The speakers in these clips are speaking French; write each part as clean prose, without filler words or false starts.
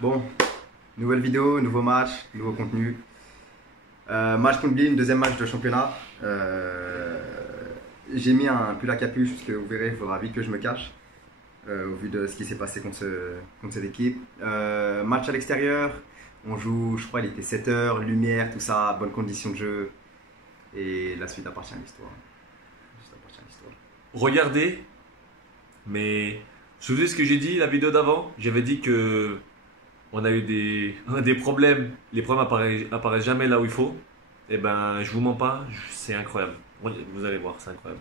Bon, nouvelle vidéo, nouveau match, nouveau contenu. Match contre Lille, deuxième match de championnat. J'ai mis un pull à capuche parce que vous verrez, il faudra vite que je me cache au vu de ce qui s'est passé contre cette équipe. Match à l'extérieur, on joue, je crois, il était 7h, lumière, tout ça, bonnes conditions de jeu. Et la suite appartient à l'histoire. La suite appartient à l'histoire. Regardez, mais vous vous souvenez ce que j'ai dit la vidéo d'avant? J'avais dit que on a des problèmes. Les problèmes apparaissent jamais là où il faut. Et ben, je vous mens pas, c'est incroyable. Vous allez voir, c'est incroyable.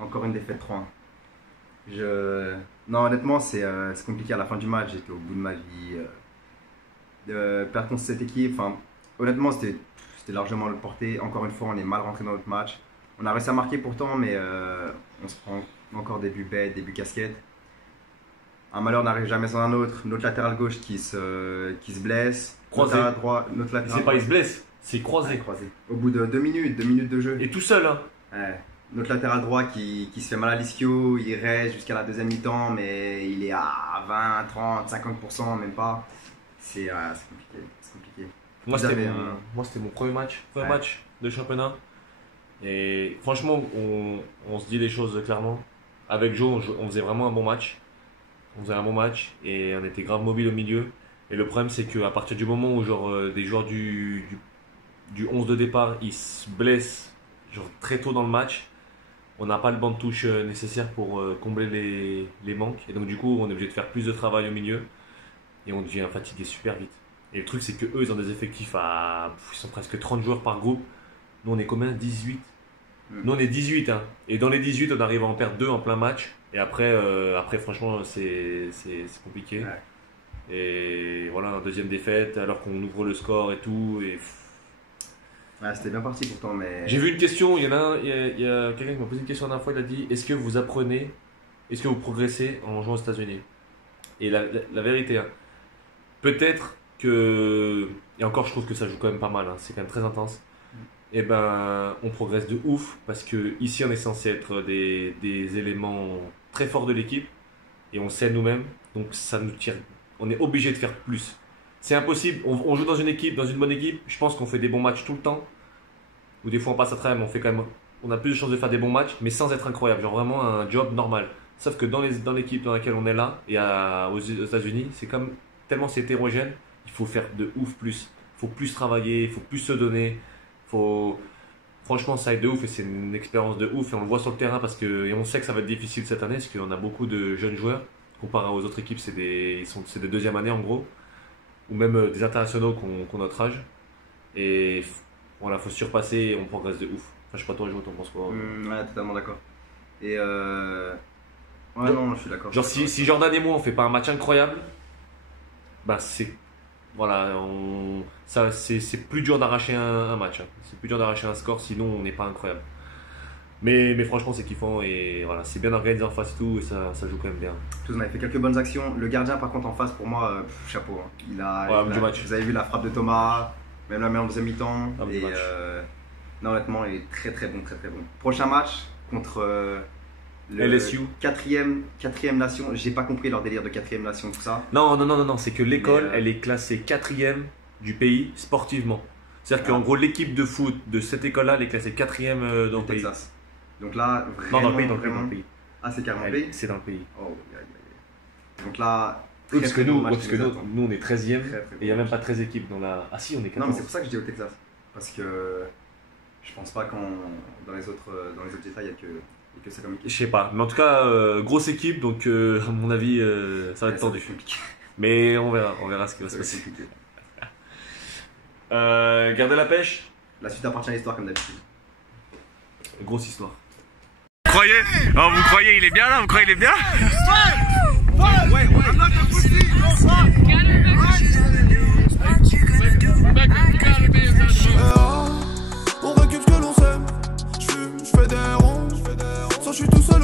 Encore une défaite 3-1. Non, honnêtement, c'est compliqué. À la fin du match, j'étais au bout de ma vie. Perdre contre cette équipe, enfin, honnêtement, c'était largement le porté. Encore une fois, on est mal rentré dans notre match. On a réussi à marquer pourtant, mais on se prend encore des buts bêtes, des buts casquettes. Un malheur n'arrive jamais sans un autre. Notre latéral gauche qui se blesse. Croisé. Notre latéral droit, notre latéral C'est pas il se blesse, c'est croisé. Ouais, croisé. Au bout de 2 minutes de jeu. Et tout seul, hein. Ouais. Notre latéral droit qui se fait mal à l'ischio, il reste jusqu'à la deuxième mi-temps, mais il est à 20, 30, 50%, même pas. C'est compliqué. C'est compliqué. Moi, Vous avez c'était mon premier match. Ouais. Match de championnat. Et franchement, on se dit les choses clairement. Avec Joe, on faisait vraiment un bon match. On faisait un bon match et on était grave mobile au milieu. Et le problème, c'est qu'à partir du moment où des joueurs du 11 de départ, ils se blessent très tôt dans le match, on n'a pas le banc de touche nécessaire pour combler les manques. Et donc, du coup, on est obligé de faire plus de travail au milieu. Et on devient fatigué super vite. Et le truc, c'est qu'eux, ils ont des effectifs ils sont presque 30 joueurs par groupe. Nous, on est combien? 18. Nous, on est 18. Hein. Et dans les 18, on arrive à en perdre 2 en plein match. Et après franchement, c'est compliqué. Ouais. Et voilà, deuxième défaite, alors qu'on ouvre le score et tout. Et... Ouais, c'était bien parti pourtant, mais. J'ai vu une question, il y a quelqu'un qui m'a posé une question la dernière fois, il a dit, est-ce que vous progressez en jouant aux États-Unis? Et la vérité, hein, peut-être que, et encore je trouve que ça joue quand même pas mal, hein, c'est quand même très intense, et ben on progresse de ouf, parce que ici on est censé être des éléments très forts de l'équipe, et on sait nous-mêmes, donc ça nous tire, on est obligé de faire plus. C'est impossible, on joue dans une équipe, dans une bonne équipe, je pense qu'on fait des bons matchs tout le temps, ou des fois on passe à travers, mais on a plus de chances de faire des bons matchs, mais sans être incroyable, genre vraiment un job normal. Sauf que dans l'équipe dans laquelle on est là, et aux États-Unis, c'est comme tellement c'est hétérogène, il faut faire de ouf plus. Il faut plus travailler, il faut plus se donner. Franchement, ça aide de ouf et c'est une expérience de ouf. Et on le voit sur le terrain et on sait que ça va être difficile cette année parce qu'on a beaucoup de jeunes joueurs. Comparé aux autres équipes, c'est des deuxième année en gros. Ou même des internationaux qui ont notre âge. Et voilà, il faut se surpasser et on progresse de ouf. Enfin, je sais pas toi, Joe, t'en penses quoi? Ouais, totalement d'accord. Et ouais, non, je suis d'accord. Genre, si Jordan et moi on fait pas un match incroyable, bah c'est. Voilà, c'est plus dur d'arracher un match. Hein. C'est plus dur d'arracher un score, sinon on n'est pas incroyable. Mais franchement, c'est kiffant et voilà, c'est bien organisé en face et tout, et ça joue quand même bien. On avait fait quelques bonnes actions. Le gardien, par contre, en face, pour moi, chapeau. Hein. Vous avez vu la frappe de Thomas, même la meilleure en deuxième mi-temps. Et non, honnêtement, il est très très bon, très très bon. Prochain match contre le LSU. Quatrième nation. J'ai pas compris leur délire de quatrième nation, tout ça. Non, c'est que l'école, elle est classée quatrième du pays sportivement. C'est-à-dire qu'en gros, l'équipe de foot de cette école-là, elle est classée quatrième dans le pays. Texas. Donc là, vraiment. Non, dans le pays. Ah, c'est carrément le pays? C'est dans le pays. Oh, donc là. Oui, parce que nous, on est 13e très, très et il n'y a bon. même pas 13 équipes dans la. Ah si, on est 14. Non, mais c'est pour ça que je dis au Texas. Parce que je pense pas dans les autres États, il n'y a que ça comme équipe. Je sais pas, mais en tout cas, grosse équipe, donc à mon avis, ça va être tendu. Mais on verra ce qui va se passer. Gardez la pêche. La suite appartient à l'histoire comme d'habitude. Grosse histoire. Croyez? Oh, vous croyez il est bien là? Vous croyez il est bien? On récupère ce que l'on sème. Je fais des ronds. Soit je suis tout seul.